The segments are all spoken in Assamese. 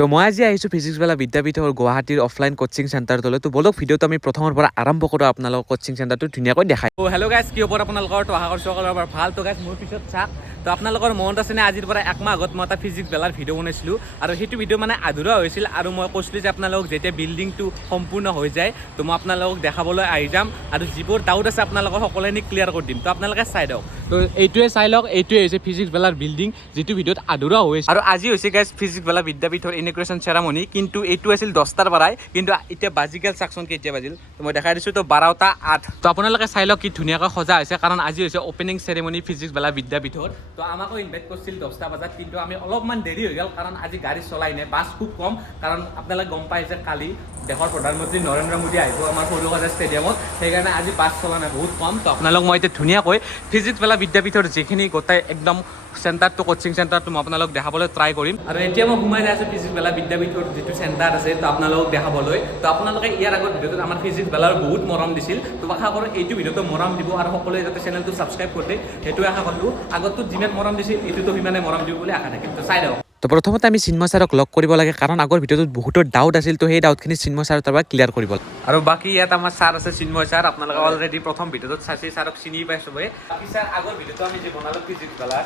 তো মই আজি আহিছোঁ ফিজিক্সৱালা বিদ্যাপীঠৰ গুৱাহাটীৰ অফলাইন কোচিং চেণ্টাৰটোলৈ। তো বলক ভিডিঅ'টো আমি প্ৰথমৰ পৰা আৰম্ভ কৰোঁ আপোনালোকৰ কোচিং চেণ্টাৰটো ধুনীয়াকৈ দেখায়। তো হেল্ল' গাইজ, কি ওপৰত আপোনালোকৰ তো আশা কৰিছোঁ সকলোৰে পৰা ভাল। তো গাইজ মোৰ পিছত চাওক, তো আপোনালোকৰ মনত আছেনে আজিৰ পৰা একমাহ আগত মই এটা ফিজিক্সৱালাৰ ভিডিঅ' বনাইছিলোঁ আৰু সেইটো ভিডিঅ' মানে আধৰুৱা হৈছিল আৰু মই কৈছিলোঁ যে আপোনালোকক যেতিয়া বিল্ডিংটো সম্পূৰ্ণ হৈ যায় তো মই আপোনালোকক দেখাবলৈ আহি যাম আৰু যিবোৰ ডাউট আছে আপোনালোকৰ সকলোখিনি ক্লিয়াৰ কৰি দিম। তো আপোনালোকে চাই দিয়ক। তো এইটোৱে চাই লওক, এইটোৱে হৈছে ফিজিক্সৱালাৰ বিল্ডিং যিটো ভিডিঅ'ত আধৰুৱা হৈছে। আৰু আজি হৈছে গাইজ ফিজিক্সৱালা বিদ্যাপীঠৰ ইনগ্ৰেশ্যন চেৰামনি, কিন্তু এইটো আছিল 10টাৰ পৰাই, কিন্তু এতিয়া বাজি গেল চাকচোন কেতিয়া বাজিল তো মই দেখাই দিছোঁ। তো 12:08। তো আপোনালোকে চাই লওক কি ধুনীয়াকৈ সজা হৈছে, কাৰণ আজি হৈছে অপেনিং চেৰেমনি ফিজিক্সৱালা বিদ্যাপীঠৰ। তো আমাকো ইনভাইট কৰিছিল 10টা বজাত, কিন্তু আমি অলপমান দেৰি হৈ গ'ল কাৰণ আজি গাড়ী চলাই নাই, বাছ খুব কম। কাৰণ আপোনালোকে গম পাই যে কালি দেশৰ প্ৰধানমন্ত্ৰী নৰেন্দ্ৰ মোদী আহিব আমাৰ সৰুসজাই ষ্টেডিয়ামত, সেইকাৰণে আজি বাছ চলা নাই, বহুত কম। তো আপোনালোক মই এতিয়া ধুনীয়াকৈ ফিজিক্সৱালা বিদ্যাপীঠৰ যিখিনি গোটেই একদম চেণ্টাৰটো কোচিং চেণ্টাৰটো মই আপোনালোক দেখাবলৈ ট্ৰাই কৰিম। আৰু এতিয়া মই সোমাই যাই আছোঁ ফিজিক্সৱালা বিদ্যাপীঠৰ যিটো চেণ্টাৰ আছে তো আপোনালোকক দেখাবলৈ। তো আপোনালোকে ইয়াৰ আগত ভিডিঅ'টোত আমাৰ ফিজিক্সৱালাৰ বহুত মৰম দিছিল, তো আশা কৰোঁ এইটো ভিডিঅ'টো মৰম দিব আৰু সকলোৱে যাতে চেনেলটো ছাবস্ক্ৰাইব কৰি দিয়ে সেইটোৱে আশা কৰিলোঁ। আগতো যিমান মৰম দিছিল এইটোতো সিমানে মৰম দিব বুলি আশা থাকিল। তো চাই দিয়ক। তো প্ৰথমতে আমি চিন্ময় ছাৰক লগ কৰিব লাগে, কাৰণ আগৰ ভিডিঅ'টোত বহুতৰ ডাউট আছিল, তো সেই ডাউটখিনি চিন্ময় ছাৰৰ তাৰপৰা ক্লিয়াৰ কৰিব। আৰু বাকী ইয়াত আমাৰ ছাৰ আছে চিন্ময় ছাৰ, আপোনালোকে অলৰেডি প্ৰথম ভিডিঅ'টোত চাইছে, ছাৰক চিনি পাই চবেই। বাকী ছাৰ আগৰ ভিডিঅ'টো আমি যে বনালোঁ ফিজিক্সৱালাৰ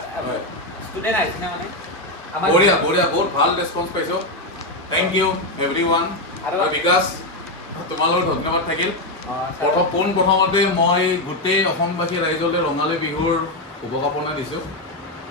ষ্টুডেণ্ট আহিছিলে মানে বঢ়িয়া বঢ়িয়া, বহুত ভাল ৰেছপন্স পাইছোঁ। Thank you everyone. আৰু বিকাশ, তোমালোকৰ ধন্যবাদ থাকিল। পোনপ্ৰথমতে মই গোটেই অসমবাসী ৰাইজলৈ ৰঙালী বিহুৰ শুভকামনা দিছোঁ।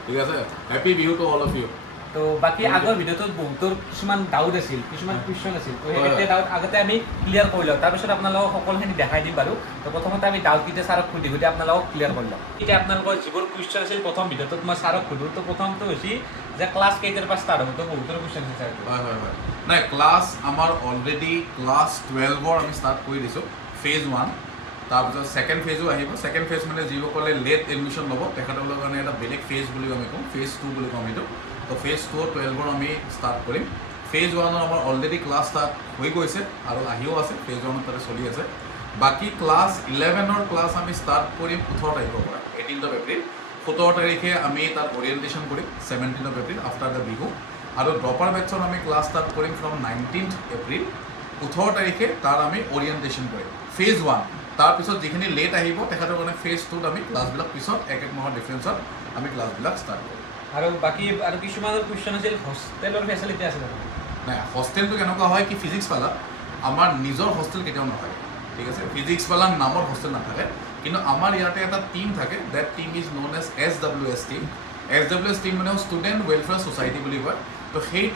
ঠিক আছে, happy Bihu to all of you. তো বাকী আগৰ ভিডিঅ'টোত বহুতৰ কিছুমান ডাউট আছিল, কিছুমান কুৱেশ্যন আছিল, তো সেই ডাউট আগতে আমি ক্লিয়াৰ কৰি লওঁ, তাৰপিছত আপোনালোকক সকলোখিনি দেখাই দিম বাৰু। তো প্ৰথমতে আমি ডাউটকেইটা ছাৰক সুধি আপোনালোকক ক্লিয়াৰ কৰি লওঁ। এতিয়া আপোনালোকৰ যিবোৰ কুৱেশ্যন আছিল প্ৰথম ভিডিঅ'টোত মই ছাৰক সুধোঁ। তো প্ৰথমটো হৈছে যে ক্লাছ কেইটাৰ পৰা ষ্টাৰ্ট হ'ব, তো বহুতৰ কুৱেশ্যন আছে ছাৰ। হয়, নাই ক্লাছ আমাৰ অলৰেডি ক্লাছ 12ৰ আমি ষ্টাৰ্ট কৰি দিছোঁ, ফেজ 1। তাৰপিছত ছেকেণ্ড ফেজো আহিব। ছেকেণ্ড ফেজ মানে যিসকলে লেট এডমিশ্যন ল'ব তেখেতসকলৰ কাৰণে এটা বেলেগ ফেজ বুলি আমি কওঁ, ফেজ 2 বুলি কওঁ সেইটো। তো ফেজ 2 12ৰ আমি ষ্টাৰ্ট কৰিম। ফেজ 1ৰ আমাৰ অলৰেডি ক্লাছ ষ্টাৰ্ট হৈ গৈছে আৰু আহিও আছে, ফেজ 1 তাতে চলি আছে। বাকী ক্লাছ 11ৰ ক্লাছ আমি ষ্টাৰ্ট কৰিম 18 তাৰিখৰ পৰা, 18 এপ্ৰিল। 17 তাৰিখে আমি তাত অৰিয়েণ্টেশ্যন কৰিম, 17 এপ্ৰিল আফটাৰ দ্য বিহু। আৰু ড্ৰপাৰ বেটছৰ আমি ক্লাছ ষ্টাৰ্ট কৰিম ফ্ৰম 19 এপ্ৰিল। 18 তাৰিখে তাৰ আমি অৰিয়েণ্টেশ্যন কৰিম, ফেজ 1। তাৰপিছত যিখিনি লেট আহিব তেখেতৰ কাৰণে ফেজ 2ত আমি ক্লাছবিলাক পিছত এক মাহৰ ডিফাৰেঞ্চত আমি ক্লাছবিলাক ষ্টাৰ্ট কৰিম। আৰু বাকী আৰু কিছুমানৰ কুৱেশ্যন আছিল হোষ্টেলৰ ফেচিলিটি আছে জানো? নাই, হোষ্টেলটো কেনেকুৱা হয় কি, ফিজিক্সৱালা আমাৰ নিজৰ হোষ্টেল কেতিয়াও নাথাকে। ঠিক আছে, ফিজিক্সৱালাৰ নামৰ হোষ্টেল নাথাকে, কিন্তু আমাৰ ইয়াতে এটা টীম থাকে, that team is known as SWS team. SWS team মানে ষ্টুডেণ্ট ৱেলফেয়াৰ ছ'চাইটি বুলি কয়। তো সেই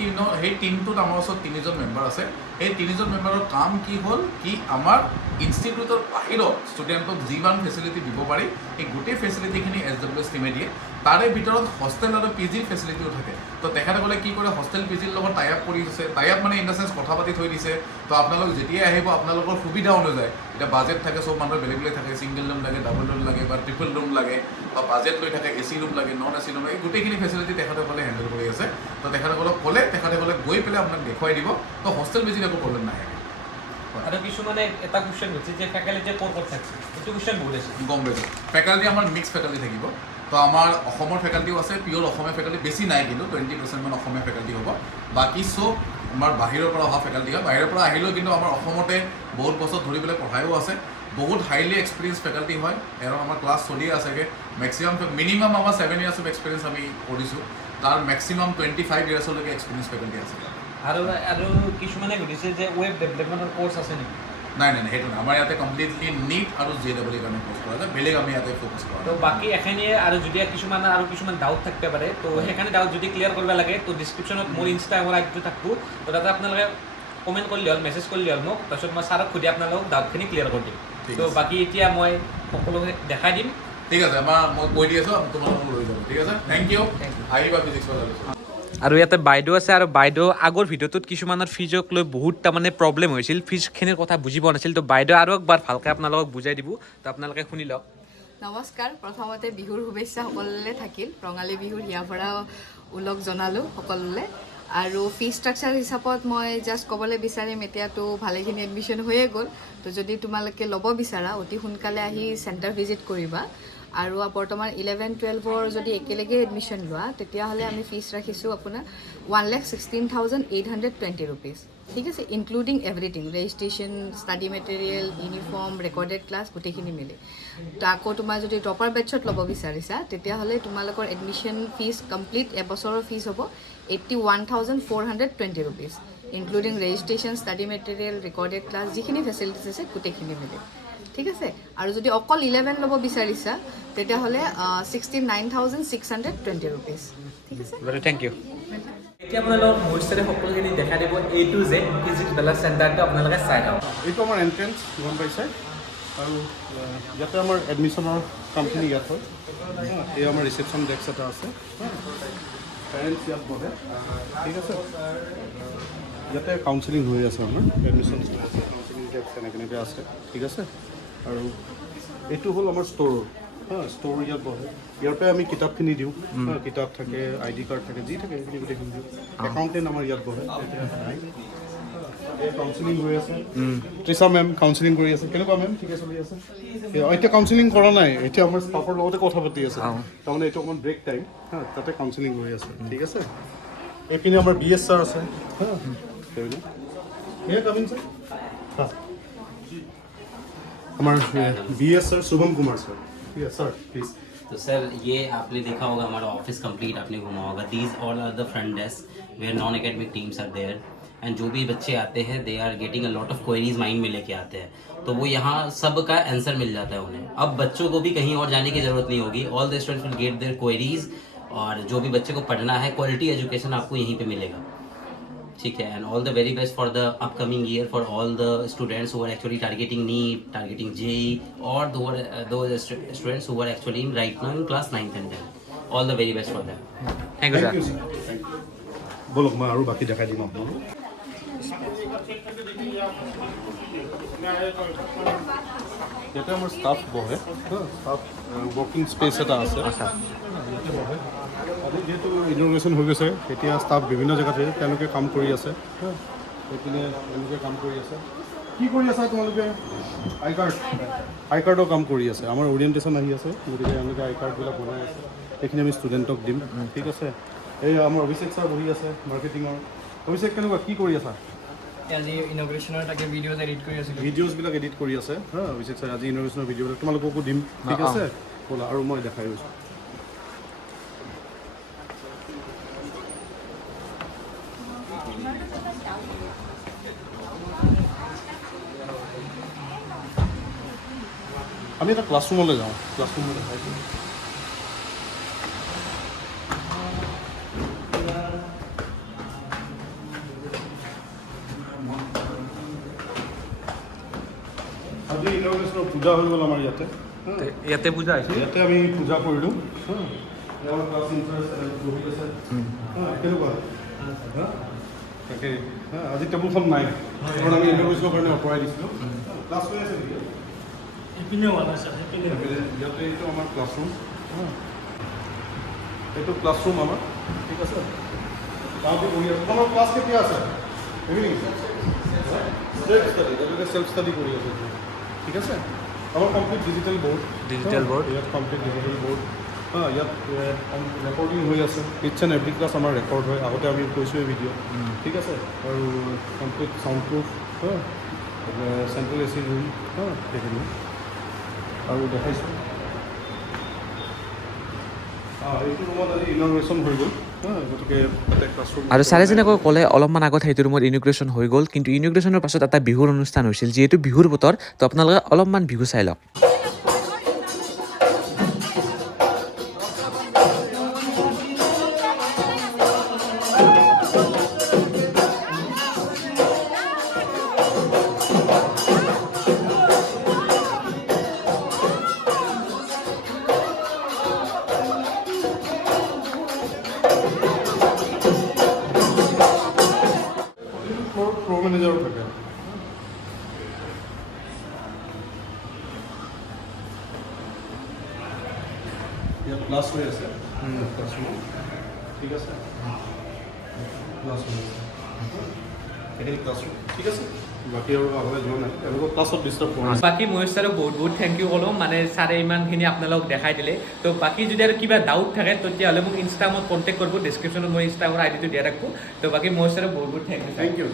টীমটোত আমাৰ ওচৰত 3জন মেম্বাৰ আছে। সেই 3জন মেম্বাৰৰ কাম কি হ'ল কি, আমাৰ ইনষ্টিটিউটৰ বাহিৰত ষ্টুডেণ্টক যিমান ফেচিলিটি দিব পাৰি সেই গোটেই ফেচিলিটিখিনি SWS টীমে দিয়ে। তাৰে ভিতৰত হোষ্টেল আৰু PGৰ ফেচিলিটিও থাকে। তো তেখেতসকলে কি কৰে, হোষ্টেল PGৰ লগত টাই আপ কৰি দিছে, টাই আপ মানে ইন দ্য চেঞ্চ কথা পাতি থৈ দিছে। তো আপোনালোক যেতিয়াই আহিব আপোনালোকৰ সুবিধা অনুযায়ী, এতিয়া বাজেট থাকে, চব মানুহৰ বেলেগ বেলেগ থাকে, ছিংগল ৰুম লাগে, ডাবল ৰুম লাগে বা ট্ৰিপল ৰুম লাগে, বা বাজেট লৈ থাকে, AC ৰুম লাগে, নন AC ৰুম লাগে, গোটেইখিনি ফেচিলিটি তেখেতসকলে হেণ্ডেল কৰি আছে। তো তেখেতসকলক ক'লে তেখেতসকলে গৈ পেলাই আপোনাক দেখুৱাই দিব। তো হোষ্টেল PGৰ একো প্ৰব্লেম নাহে। আৰু কিছুমানে এটা কুৱেশ্যন হৈছে যে ফেকাল্টি ক'ত থাকে, এইটো কুৱেশ্যন বহুত আছে। গম পাইছোঁ, ফেকাল্টি আমাৰ মিক্স ফেকাল্টি থাকিব। তো আমাৰ অসমৰ ফেকাল্টিও আছে, পিয়ৰ অসমীয়া ফেকাল্টি বেছি নাই, কিন্তু 20% মান অসমীয়া ফেকাল্টি হ'ব। বাকী চব আমাৰ বাহিৰৰ পৰা অহা ফেকাল্টি হয়। বাহিৰৰ পৰা আহিলেও কিন্তু আমাৰ অসমতে বহুত বছৰ ধৰি পেলাই পঢ়ায়ো আছে, বহুত হাইলি এক্সপিৰিয়েঞ্চ ফেকাল্টি হয়। এওঁ আমাৰ ক্লাছ চলিয়ে আছেগৈ। মিনিমাম আমাৰ 7 years অফ এক্সপিৰিয়েঞ্চ আমি কৰিছোঁ, তাৰ মেক্সিমাম 25 yearsলৈকে এক্সপিৰিয়েঞ্চ ফেকাল্টি আছে। আৰু কিছুমানে সুধিছে যে ৱেব ডেভেলপমেণ্টৰ কোৰ্চ আছে নেকি? নাই, সেইটো নাই। আমাৰ ইয়াতে কমপ্লিটলি NEET আৰু JEE কাৰণে কোৰ্চ কৰা যায়, বেলেগ আমি ইয়াতে ফ'কাছ কৰা। তো বাকী এখিনিয়ে, আৰু যদি কিছুমান ডাউট থাকিব পাৰে, তো সেইখিনি ডাউট যদি ক্লিয়াৰ কৰিব লাগে তো ডিছক্ৰিপশ্যনত মোৰ ইনষ্টাগ্ৰামৰ আইডিটো থাকিব, তো তাতে আপোনালোকে কমেণ্ট কৰিলে হ'ল, মেছেজ কৰিলে হ'ল মোক, তাৰপিছত মই ছাৰক সুধি আপোনালোকক ডাউটখিনি ক্লিয়াৰ কৰি দিম। তো বাকী এতিয়া মই সকলোকে দেখাই দিম। ঠিক আছে, মই কৈ দি আছোঁ, তোমালোকক লৈ যাব। ঠিক আছে, থেংক ইউ। আহিবা ফিজিক্সৱালা। আৰু ইয়াতে বাইদেউ আছে, আৰু বাইদেউ আগৰ ভিডিঅ'টোত কিছুমানৰ ফিজক লৈ বহুত তাৰমানে প্ৰব্লেম হৈছিল, ফিজখিনিৰ কথা বুজি পোৱা নাছিল। তো বাইদেউ আৰু একবাৰ ভালকৈ আপোনালোকক বুজাই দিব, তো আপোনালোকে শুনি লওক। নমস্কাৰ, প্ৰথমতে বিহুৰ শুভেচ্ছা সকলোলৈ থাকিল। ৰঙালী বিহুৰ ইয়াৰ পৰা ওলগ জনালোঁ সকলোলৈ। আৰু ফি ষ্ট্ৰাকচাৰ হিচাপত মই জাষ্ট ক'বলৈ বিচাৰিম, এতিয়াতো ভালেখিনি এডমিশ্যন হৈয়ে গ'ল। তো যদি তোমালোকে ল'ব বিচাৰা অতি সোনকালে আহি চেণ্টাৰ ভিজিট কৰিবা। আৰু বৰ্তমান 11-12ৰ যদি একেলগে এডমিশ্যন লোৱা তেতিয়াহ'লে আমি ফিজ ৰাখিছোঁ আপোনাৰ 1,16,820 ৰুপিজ, ঠিক আছে, including everything, registration, study material, uniform, recorded class গোটেইখিনি মিলি। তো আকৌ তোমাৰ যদি ড্ৰপাৰ বেটছত ল'ব বিচাৰিছা তেতিয়াহ'লে তোমালোকৰ এডমিশ্যন ফিজ কমপ্লিট এবছৰৰ ফিজ হ'ব 81,420 rupees, including registration, study material, recorded class, যিখিনি ফেচিলিটিছ আছে গোটেইখিনি মিলি, ঠিক আছে। আৰু যদি অকল 11 ল'ব বিচাৰিছা তেতিয়াহ'লে 69,620 ৰুপিজ, ঠিক আছে। Thank you. এতিয়া আপোনালোকক মোৰ ওচৰতে সকলোখিনি দেখাই দিব A to Z physics wellness চেণ্টাৰটো আপোনালোকে চাই থাকক। এইটো আমাৰ এণ্ট্ৰেঞ্চ গম পাইছে, আৰু ইয়াতে আমাৰ এডমিশ্যনৰ কামখিনি ইয়াত হয়। এই আমাৰ ৰিচেপশ্যন ডেস্ক এটা আছে, পেৰেণ্টছ ইয়াত বহে, ঠিক আছে। ইয়াতে কাউন্সিলিং হৈ আছে আমাৰ এডমিশ্যন কাউন্সিলিং ডেস্ক এনেকৈ আছে, ঠিক আছে। আৰু এইটো হ'ল আমাৰ ষ্ট'ৰ, ষ্ট'ৰ ইয়াত বহে। ইয়াৰ পৰাই আমি কিতাপখিনি দিওঁ, কিতাপ থাকে, ID কাৰ্ড থাকে, যি থাকে সেইখিনি গোটেইখিনি দিওঁ। একাউণ্টেণ্ট আমাৰ ইয়াত বহে। কাউন্সিলিং হৈ আছে, তৃষা মেম কাউন্সিলিং কৰি আছে। কেনেকুৱা মেম, ঠিকে চলি আছে? এতিয়া কাউন্সিলিং কৰা নাই, এতিয়া আমাৰ ষ্টাফৰ লগতে কথা পাতি আছে, তাৰমানে এইটো অকণমান ব্ৰেক টাইম, তাতে কাউন্সিলিং হৈ আছে, ঠিক আছে। এইপিনে আমাৰ BS ছাৰ আছে, हमारे BS sir Shubham Kumar sir, sir please. तो सर ये आपने देखा होगा हमारा ऑफिस कंप्लीट आपने घुमा होगा। These all are the front desk where non academic teams are there and जो भी बच्चे आते हैं they are getting a lot of queries mind में लेके आते हैं, तो वो यहाँ सब का आंसर मिल जाता है उन्हें। अब बच्चों को भी कहीं और जाने की ज़रूरत नहीं होगी, all the students will get their queries, और जो भी बच्चे को पढ़ना है क्वालिटी एजुकेशन आपको यहीं पे मिलेगा, ठीक है। And all the very best for the upcoming year for all the students who are actually targeting NEET, targeting JEE, और दो students who are actually in right now in class 9th and 10th। All the very best for that. Thank you sir. बोलो मैं और बाकी दिखाई दिम आपको। ইয়াতে আমাৰ ষ্টাফ বহে, ষ্টাফ ৱৰ্কিং স্পেচ এটা আছে, ইয়াতে বহে। আজি যিহেতু ইনগ্ৰেশ্যন হৈ গৈছে, এতিয়া ষ্টাফ বিভিন্ন জেগাতে তেওঁলোকে কাম কৰি আছে, সেইপিনে তেওঁলোকে কাম কৰি আছে। কি কৰি আছা তোমালোকে? আই কাৰ্ডৰ কাম কৰি আছে। আমাৰ অৰিয়েণ্টেশ্যন আহি আছে, গতিকে তেওঁলোকে আই কাৰ্ডবিলাক বনাই আছে, সেইখিনি আমি ষ্টুডেণ্টক দিম, ঠিক আছে। এই আমাৰ অভিষেক ছাৰ বহি আছে মাৰ্কেটিঙৰ। অভিষেক কেনেকুৱা, কি কৰি আছা? আজি ইনগ্ৰেশ্যনৰ তাকে ভিডিঅ'জ এডিট কৰি আছিলোঁ। ভিডিঅ'জবিলাক এডিট কৰি আছে, অভিষেক ছাৰ। আজি ইনগ্ৰেশ্যনৰ ভিডিঅ'বিলাক তোমালোককো দিম, ঠিক আছে। ব'লা, আৰু মই দেখাই গৈছোঁ। আমি এটা ক্লাছৰুমলৈ যাওঁ, ক্লাছৰুমলৈ দেখাইছোঁ। আজি ইনগ্ৰেশ্যনৰ পূজা হৈ গ'ল আমাৰ ইয়াতে, ইয়াতে পূজা হৈছে, ইয়াতে আমি পূজা কৰিলোঁ। ক্লাছ ইনচাৰ্জ বহি আছে, কেনেকুৱা তাকে। আজি টেবুলখন নাই, কাৰণ আমি ইনগ্ৰেশ্যনৰ কাৰণে আঁতৰাই দিছিলোঁ। ক্লাছ হৈ আছে নেকি? ইয়াতে এইটো আমাৰ ক্লাছৰুম, এইটো ক্লাছৰুম আমাৰ, ঠিক আছে। তাহাঁতি পঢ়ি আছে। তোমাৰ ক্লাছ কেতিয়া আছে? ইভিনিং চেল্ফ ষ্টাডি, তেওঁলোকে চেল্ফ ষ্টাডি কৰি আছে, ঠিক আছে। আমাৰ কমপ্লিট ডিজিটেল বৰ্ড, ইয়াত কমপ্লিট ডিজিটেল বৰ্ড, ইয়াত ৰেকৰ্ডিং হৈ আছে। ইটছ এণ্ড এভৰি ক্লাছ আমাৰ ৰেকৰ্ড হয়, আগতে আমি কৈছোঁৱে ভিডিঅ', ঠিক আছে। আৰু complete sound proof, central AC room, সেইখিনি আৰু দেখাইছোঁ। এইটো ৰুমত আজি ইনগ্ৰেশ্যন হৈ গ'ল, গতিকে তাতে ক্লাছৰুম। আৰু ছাৰে যেনেকৈ ক'লে অলপমান আগত সেইটো ৰুমত ইনগ্ৰেশ্যন হৈ গ'ল, কিন্তু ইনগ্ৰেশ্যনৰ পাছত এটা বিহুৰ অনুষ্ঠান হৈছিল, যিহেতু বিহুৰ বতৰ, তো আপোনালোকে অলপমান বিহু চাই লওক। ফ্ল'ৰ মেনেজাৰো থাকে। ইয়াত ক্লাছ হৈ আছে, ক্লাছৰুম, ঠিক আছে। ক্লাছ হৈ আছে, এইখিনি ক্লাছৰুম ঠিক আছে বাকী আৰু আগলৈ যোৱা নাই তেওঁলোকক ক্লাছত ডিষ্টাৰ্ব কৰা নাই বাকী মহেশ ছাৰক বহুত বহুত থেংক ইউ ক'লোঁ মানে ছাৰে ইমানখিনি আপোনালোকক দেখাই দিলে তো বাকী যদি আৰু কিবা ডাউট থাকে তেতিয়াহ'লে মোক ইনষ্টাগ্ৰামত কণ্টেক্ট কৰিব ডিছক্ৰিপশ্যনত মই ইনষ্টাগ্ৰামৰ আইডিটো দিয়া ৰাখোঁ তো বাকী মহেশ ছাৰক বহুত বহুত থেংক ইউ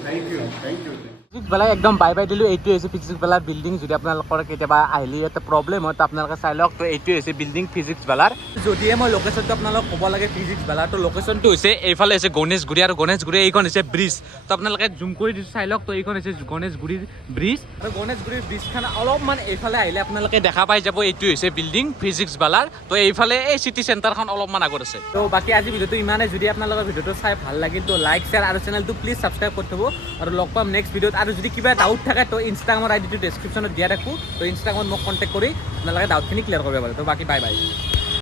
ফিজিক্স বেলা একদম বাই বাই দিলোঁ এইটোৱে হৈছে ফিজিক্স বেলাৰ বিল্ডিং যদি আপোনালোকৰ কেতিয়াবা আহিলে ইয়াতে প্ৰব্লেম হয় তো আপোনালোকে চাই লওক তো এইটোৱে হৈছে বিল্ডিং ফিজিক্স বেলাৰ যদিহে মই লোকেশ্যনটো আপোনালোকক ক'ব লাগে ফিজিক্স বেলাৰ তো লোকেশ্যনটো হৈছে এইফালে হৈছে গণেশগুৰি আৰু গণেশগুৰি এইখন হৈছে ব্ৰিজ তো আপোনালোকে জুম কৰি দিছোঁ চাই লওক তো এইখন হৈছে গণেশগুৰিৰ ব্ৰিজ আৰু গণেশগুৰিৰ ব্ৰিজখন অলপমান এইফালে আহিলে আপোনালোকে দেখা পাই যাব এইটো হৈছে বিল্ডিং ফিজিক্স বেলাৰ তো এইফালে এই চিটি চেণ্টাৰখন অলপমান আগত আছে তো বাকী আজি ভিডিঅ'টো ইমানে যদি আপোনালোকৰ ভিডিঅ'টো চাই ভাল লাগিল তো লাইক শ্বেয়াৰ আৰু চেনেলটো প্লিজ ছাবস্ক্ৰাইব কৰি থ'ব আৰু লগ পাম নেক্সট ভিডিঅ'ত আৰু যদি কিবা ডাউট থাকে তো ইনষ্টাগ্ৰামৰ আইডিটো ডেছক্ৰিপশ্যনত দিয়া ৰাখোঁ তো ইনষ্টাগ্ৰামত মোক কণ্টেক্ট কৰি আপোনালোকে ডাউটখিনি ক্লিয়াৰ কৰিব পাৰে তো বাকী বাই বাই